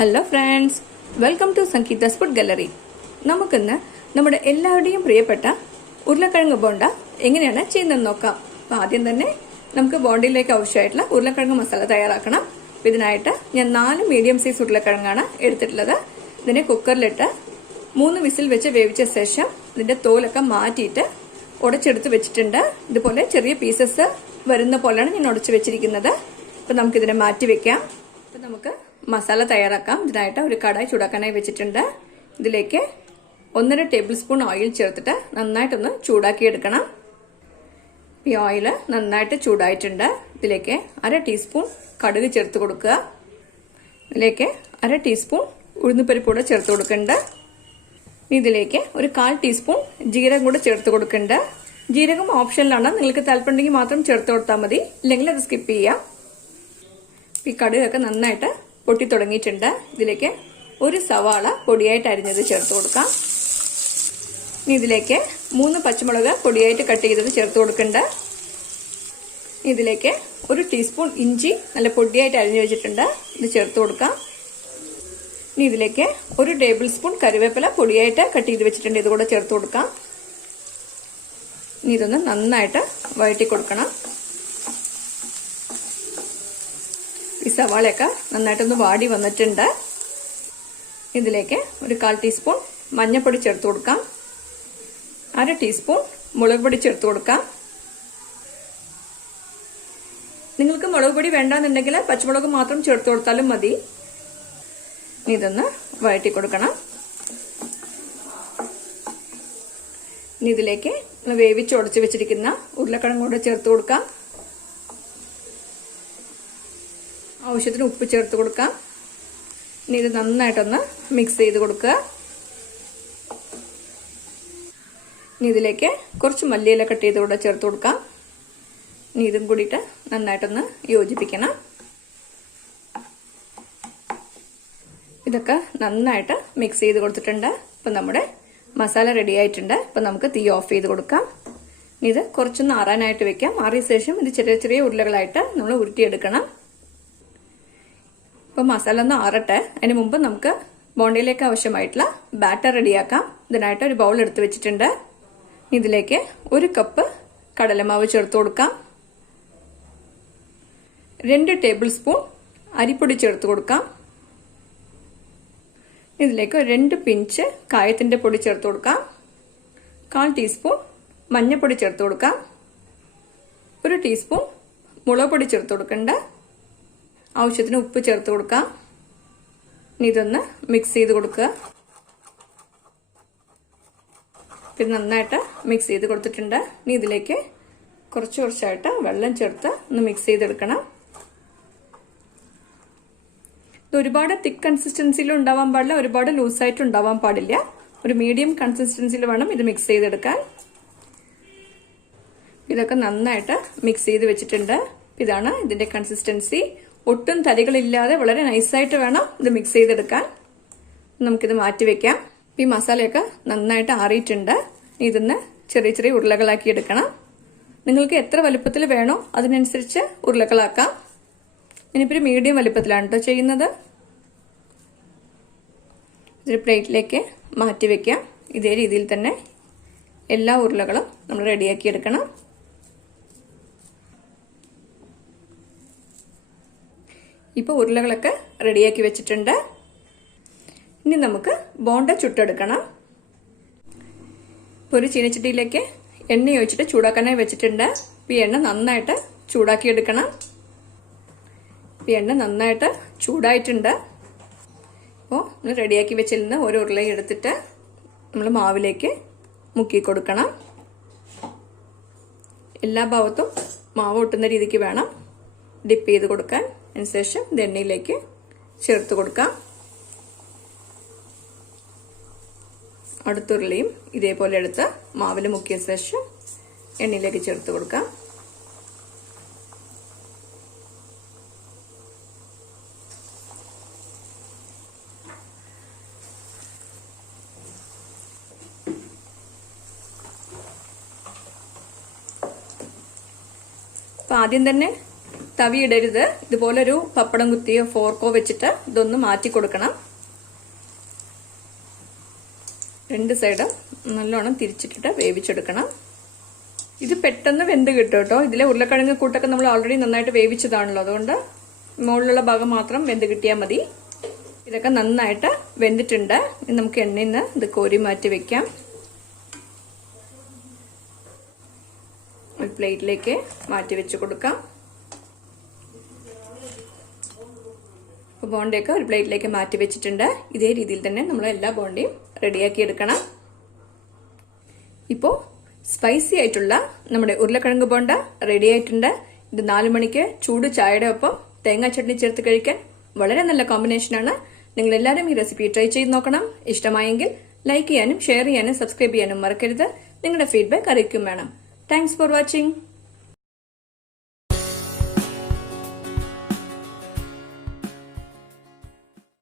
Hello friends, welcome to Sangeetha's food gallery. നമുക്കിന്ന് നമ്മുടെ എല്ലാവരുടെയും പ്രിയപ്പെട്ട ഉരുളക്കിഴങ്ങ് ബോണ്ട എങ്ങനെയാണ് ചെയ്യുന്നതെന്ന് നോക്കാം. അപ്പം ആദ്യം തന്നെ നമുക്ക് ബോണ്ടയിലേക്ക് ആവശ്യമായിട്ടുള്ള ഉരുളക്കിഴങ്ങ് മസാല തയ്യാറാക്കണം. ഇതിനായിട്ട് ഞാൻ 4 മീഡിയം സൈസ് ഉരുളക്കിഴങ്ങാണ് എടുത്തിട്ടുള്ളത്. ഇതിനെ കുക്കറിലിട്ട് 3 വിസിൽ വെച്ച് വേവിച്ച ശേഷം ഇതിന്റെ തോലൊക്കെ മാറ്റിയിട്ട് ഉടച്ചെടുത്ത് വെച്ചിട്ടുണ്ട്. ഇതുപോലെ ചെറിയ പീസസ് വരുന്ന പോലെയാണ് ഞാൻ ഉടച്ചു വെച്ചിരിക്കുന്നത്. അപ്പം നമുക്കിതിനെ മാറ്റി വെക്കാം. അപ്പം നമുക്ക് മസാല തയ്യാറാക്കാം. ഇതിനായിട്ട് ഒരു കടായി ചൂടാക്കാനായി വെച്ചിട്ടുണ്ട്. ഇതിലേക്ക് 1.5 ടേബിൾ സ്പൂൺ ഓയിൽ ചേർത്തിട്ട് നന്നായിട്ടൊന്ന് ചൂടാക്കി എടുക്കണം. ഈ ഓയിൽ നന്നായിട്ട് ചൂടായിട്ടുണ്ട്. ഇതിലേക്ക് 1/2 ടീസ്പൂൺ കടുക് ചേർത്ത് കൊടുക്കുക. ഇതിലേക്ക് 1/2 ടീസ്പൂൺ ഉഴുന്നുപരിപ്പ് കൂടെ ചേർത്ത് കൊടുക്കുന്നുണ്ട്. ഇതിലേക്ക് ഒരു 1/4 ടീസ്പൂൺ ജീരകം കൂടെ ചേർത്ത് കൊടുക്കുന്നുണ്ട്. ജീരകം ഓപ്ഷനിലാണ്, നിങ്ങൾക്ക് താല്പര്യമുണ്ടെങ്കിൽ മാത്രം ചേർത്ത് കൊടുത്താൽ മതി, ഇല്ലെങ്കിൽ അത് സ്കിപ്പ് ചെയ്യാം. ഈ കടുകൊക്കെ നന്നായിട്ട് പൊട്ടി തുടങ്ങിയിട്ടുണ്ട്. ഇതിലേക്ക് ഒരു സവാള പൊടിയായിട്ട് അരിഞ്ഞത് ചേർത്ത് കൊടുക്കാം. ഇതിലേക്ക് 3 പച്ചമുളക് പൊടിയായിട്ട് കട്ട് ചെയ്തത് ചേർത്ത് കൊടുക്കുന്നുണ്ട്. ഇതിലേക്ക് 1 ടീസ്പൂൺ ഇഞ്ചി നല്ല പൊടിയായിട്ട് അരിഞ്ഞു വെച്ചിട്ടുണ്ട്, ഇത് ചേർത്ത് കൊടുക്കാം. ഇതിലേക്ക് 1 ടേബിൾ സ്പൂൺ കറിവേപ്പില പൊടിയായിട്ട് കട്ട് ചെയ്ത് വെച്ചിട്ടുണ്ട്, ഇത് കൂടെ ചേർത്ത് കൊടുക്കാം. ഇതൊന്ന് നന്നായിട്ട് വഴറ്റി കൊടുക്കണം. ഈ സവാളയൊക്കെ നന്നായിട്ടൊന്ന് വാടി വന്നിട്ടുണ്ട്. ഇതിലേക്ക് ഒരു 1/4 ടീസ്പൂൺ മഞ്ഞൾപ്പൊടി ചേർത്ത് കൊടുക്കാം. 1/2 ടീസ്പൂൺ മുളക് പൊടി ചേർത്ത് കൊടുക്കാം. നിങ്ങൾക്ക് മുളക് പൊടി വേണ്ടാന്നുണ്ടെങ്കിൽ പച്ചമുളക് മാത്രം ചേർത്ത് കൊടുത്താലും മതി. ഇതൊന്ന് വഴറ്റി കൊടുക്കണം. ഇതിലേക്ക് വേവിച്ച് ഉടച്ചു വെച്ചിരിക്കുന്ന ഉരുളക്കിഴങ്ങ് കൂടെ ചേർത്ത് കൊടുക്കാം. ആവശ്യത്തിന് ഉപ്പ് ചേർത്ത് കൊടുക്കാം. ഇത് നന്നായിട്ടൊന്ന് മിക്സ് ചെയ്ത് കൊടുക്കുക. ഇതിലേക്ക് കുറച്ച് മല്ലിയില കട്ട് ചെയ്ത് കൂടെ ചേർത്ത് കൊടുക്കാം. ഇതും കൂടിയിട്ട് നന്നായിട്ടൊന്ന് യോജിപ്പിക്കണം. ഇതൊക്കെ നന്നായിട്ട് മിക്സ് ചെയ്ത് കൊടുത്തിട്ടുണ്ട്. ഇപ്പം നമ്മുടെ മസാല റെഡി ആയിട്ടുണ്ട്. ഇപ്പം നമുക്ക് തീ ഓഫ് ചെയ്ത് കൊടുക്കാം. ഇത് കുറച്ചൊന്ന് ആറാനായിട്ട് വെക്കാം. ആറിയ ശേഷം ഇത് ചെറിയ ചെറിയ ഉരുളകളായിട്ട് നമ്മൾ ഉരുട്ടിയെടുക്കണം. ഇപ്പം മസാല ഒന്ന് ആറട്ടെ. അതിന് മുമ്പ് നമുക്ക് ബോണ്ടയിലേക്ക് ആവശ്യമായിട്ടുള്ള ബാറ്റർ റെഡിയാക്കാം. ഇതിനായിട്ട് ഒരു ബൗൾ എടുത്ത് വെച്ചിട്ടുണ്ട്. ഇതിലേക്ക് 1 കപ്പ് കടലമാവ് ചേർത്ത് കൊടുക്കാം. 2 ടേബിൾ സ്പൂൺ അരിപ്പൊടി ചേർത്ത് കൊടുക്കാം. ഇതിലേക്ക് 2 പിഞ്ച് കായത്തിന്റെ പൊടി ചേർത്ത് കൊടുക്കാം. 1/4 ടീസ്പൂൺ മഞ്ഞൾപ്പൊടി ചേർത്ത് കൊടുക്കാം. 1 ടീസ്പൂൺ മുളക് പൊടി ചേർത്ത് കൊടുക്കണ്ട. ആവശ്യത്തിന് ഉപ്പ് ചേർത്ത് കൊടുക്കാം. ഇതൊന്ന് മിക്സ് ചെയ്ത് കൊടുക്കുക. ഇത് നന്നായിട്ട് മിക്സ് ചെയ്ത് കൊടുത്തിട്ടുണ്ട്. ഇനി ഇതിലേക്ക് കുറച്ചായിട്ട് വെള്ളം ചേർത്ത് ഒന്ന് മിക്സ് ചെയ്തെടുക്കണം. ഇത് ഒരുപാട് തിക്ക് കൺസിസ്റ്റൻസിയിൽ ഉണ്ടാവാൻ പാടില്ല, ഒരുപാട് ലൂസായിട്ട് ഉണ്ടാവാൻ പാടില്ല. ഒരു മീഡിയം കൺസിസ്റ്റൻസിയിൽ വേണം ഇത് മിക്സ് ചെയ്തെടുക്കാൻ. ഇതൊക്കെ നന്നായിട്ട് മിക്സ് ചെയ്ത് വെച്ചിട്ടുണ്ട്. ഇതാണ് ഇതിന്റെ കൺസിസ്റ്റൻസി. ഒട്ടും തരികളില്ലാതെ വളരെ നൈസായിട്ട് വേണം ഇത് മിക്സ് ചെയ്തെടുക്കാൻ. നമുക്കിത് മാറ്റി വെക്കാം. ഈ മസാലയൊക്കെ നന്നായിട്ട് ആറിയിട്ടുണ്ട്. ഇതൊന്ന് ചെറിയ ചെറിയ ഉരുളകളാക്കി എടുക്കണം. നിങ്ങൾക്ക് എത്ര വലുപ്പത്തിൽ വേണോ അതിനനുസരിച്ച് ഉരുളകളാക്കാം. ഇനിയിപ്പോൾ ഒരു മീഡിയം വലുപ്പത്തിലാണ് കേട്ടോ ചെയ്യുന്നത്. ഇതൊരു പ്ലേറ്റിലേക്ക് മാറ്റി വെക്കാം. ഇതേ രീതിയിൽ തന്നെ എല്ലാ ഉരുളകളും നമ്മൾ റെഡിയാക്കി എടുക്കണം. ഇപ്പോൾ ഉരുളകളൊക്കെ റെഡിയാക്കി വെച്ചിട്ടുണ്ട്. ഇനി നമുക്ക് ബോണ്ട ചുട്ടെടുക്കണം. ഇപ്പോൾ ഒരു ചീനച്ചട്ടിയിലേക്ക് എണ്ണ ഒഴിച്ചിട്ട് ചൂടാക്കാനായി വെച്ചിട്ടുണ്ട്. ഈ എണ്ണ നന്നായിട്ട് ചൂടാക്കിയെടുക്കണം. ഈ എണ്ണ നന്നായിട്ട് ചൂടായിട്ടുണ്ട്. അപ്പോൾ നമ്മൾ റെഡിയാക്കി വെച്ചിരുന്ന ഓരോ ഉരുളയും എടുത്തിട്ട് നമ്മൾ മാവിലേക്ക് മുക്കി കൊടുക്കണം. എല്ലാ ഭാഗത്തും മാവ് ഒട്ടുന്ന രീതിക്ക് വേണം ഡിപ്പ് ചെയ്ത് കൊടുക്കാൻ. അതിനുശേഷം ഇത് എണ്ണയിലേക്ക് ചേർത്ത് കൊടുക്കാം. അടുത്തുരുളിയും ഇതേപോലെ എടുത്ത് മാവിൽ മുക്കിയ ശേഷം എണ്ണയിലേക്ക് ചേർത്ത് കൊടുക്കാം. അപ്പം ആദ്യം തന്നെ തവി ഇടരുത്. ഇതുപോലൊരു പപ്പടം കുത്തിയോ ഫോർക്കോ വെച്ചിട്ട് ഇതൊന്ന് മാറ്റി കൊടുക്കണം. 2 സൈഡും നല്ലോണം തിരിച്ചിട്ടിട്ട് വേവിച്ചെടുക്കണം. ഇത് പെട്ടെന്ന് വെന്ത് കിട്ടും കേട്ടോ. ഇതിലെ ഉരുളക്കിഴങ്ങ് കൂട്ടൊക്കെ നമ്മൾ ഓൾറെഡി നന്നായിട്ട് വേവിച്ചതാണല്ലോ, അതുകൊണ്ട് മുകളിലുള്ള ഭാഗം മാത്രം വെന്ത് കിട്ടിയാൽ മതി. ഇതൊക്കെ നന്നായിട്ട് വെന്തിട്ടുണ്ട്. ഇനി നമുക്ക് എണ്ണയിൽ നിന്ന് ഇത് കോരി മാറ്റി വെക്കാം. ഒരു പ്ലേറ്റിലേക്ക് മാറ്റി വെച്ച് കൊടുക്കാം. ബോണ്ടയൊക്കെ ഒരു പ്ലേറ്റിലേക്ക് മാറ്റി വെച്ചിട്ടുണ്ട്. ഇതേ രീതിയിൽ തന്നെ നമ്മൾ എല്ലാ ബോണ്ടയും റെഡിയാക്കി എടുക്കണം. ഇപ്പോൾ സ്പൈസി ആയിട്ടുള്ള നമ്മുടെ ഉരുളക്കിഴങ്ങ് ബോണ്ട റെഡി ആയിട്ടുണ്ട്. ഇത് 4 മണിക്ക് ചൂട് ചായയുടെ ഒപ്പം തേങ്ങാ ചട്നി ചേർത്ത് കഴിക്കാൻ വളരെ നല്ല കോമ്പിനേഷനാണ്. നിങ്ങൾ എല്ലാവരും ഈ റെസിപ്പി ട്രൈ ചെയ്ത് നോക്കണം. ഇഷ്ടമായെങ്കിൽ ലൈക്ക് ചെയ്യാനും ഷെയർ ചെയ്യാനും സബ്സ്ക്രൈബ് ചെയ്യാനും മറക്കരുത്. നിങ്ങളുടെ ഫീഡ്ബാക്ക് അറിയിക്കും വേണം. Thanks for watching.